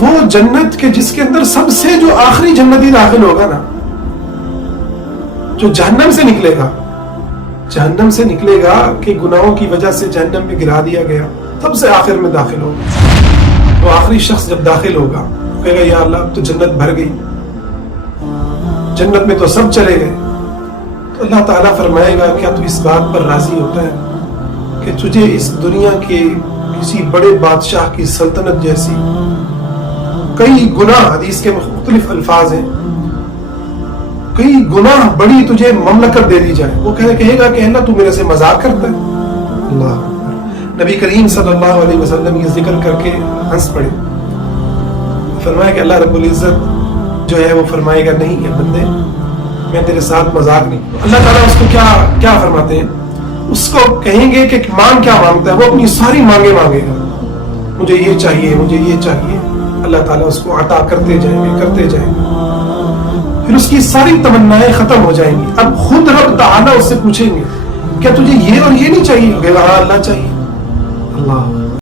وہ جنت کے جس کے اندر سب سے جو آخری جنتی داخل ہوگا نا، جو جہنم سے نکلے گا، جہنم سے نکلے گا کہ گناہوں کی وجہ سے جہنم میں گرا دیا گیا، سب سے آخر میں داخل ہوگا، وہ آخری شخص جب داخل ہوگا کہے گا یا اللہ اب تو جنت بھر گئی، جنت میں تو سب چلے گئے. تو اللہ تعالیٰ فرمائے گا کیا تو اس بات پر راضی ہوتا ہے کہ تجھے اس دنیا کے کسی بڑے بادشاہ کی سلطنت جیسی کئی گناہ، حدیث کے مختلف الفاظ ہیں، کئی گناہ بڑی تجھے مملکت دے دی جائے، وہ کہے گا کہ اللہ تو میرے سے مذاق کرتا ہے. اللہ نبی کریم صلی اللہ علیہ وسلم یہ ذکر کر کے ہنس پڑے، فرمایا کہ اللہ رب العزت جو ہے وہ فرمائے گا نہیں ہے بندے میں تیرے ساتھ مذاق نہیں. اللہ تعالیٰ اس کو کیا فرماتے ہیں، اس کو کہیں گے کہ مانگ کیا مانگتا ہے، وہ اپنی ساری مانگے مانگے گا، مجھے یہ چاہیے مجھے یہ چاہیے. اللہ تعالیٰ اس کو عطا کرتے جائیں گے کرتے جائیں گے، پھر اس کی ساری تمنائیں ختم ہو جائیں گی. اب خود رب تعالیٰ اس سے پوچھیں گے کیا تجھے یہ اور یہ نہیں چاہیے، کہے گا ہاں اللہ چاہیے. اللہ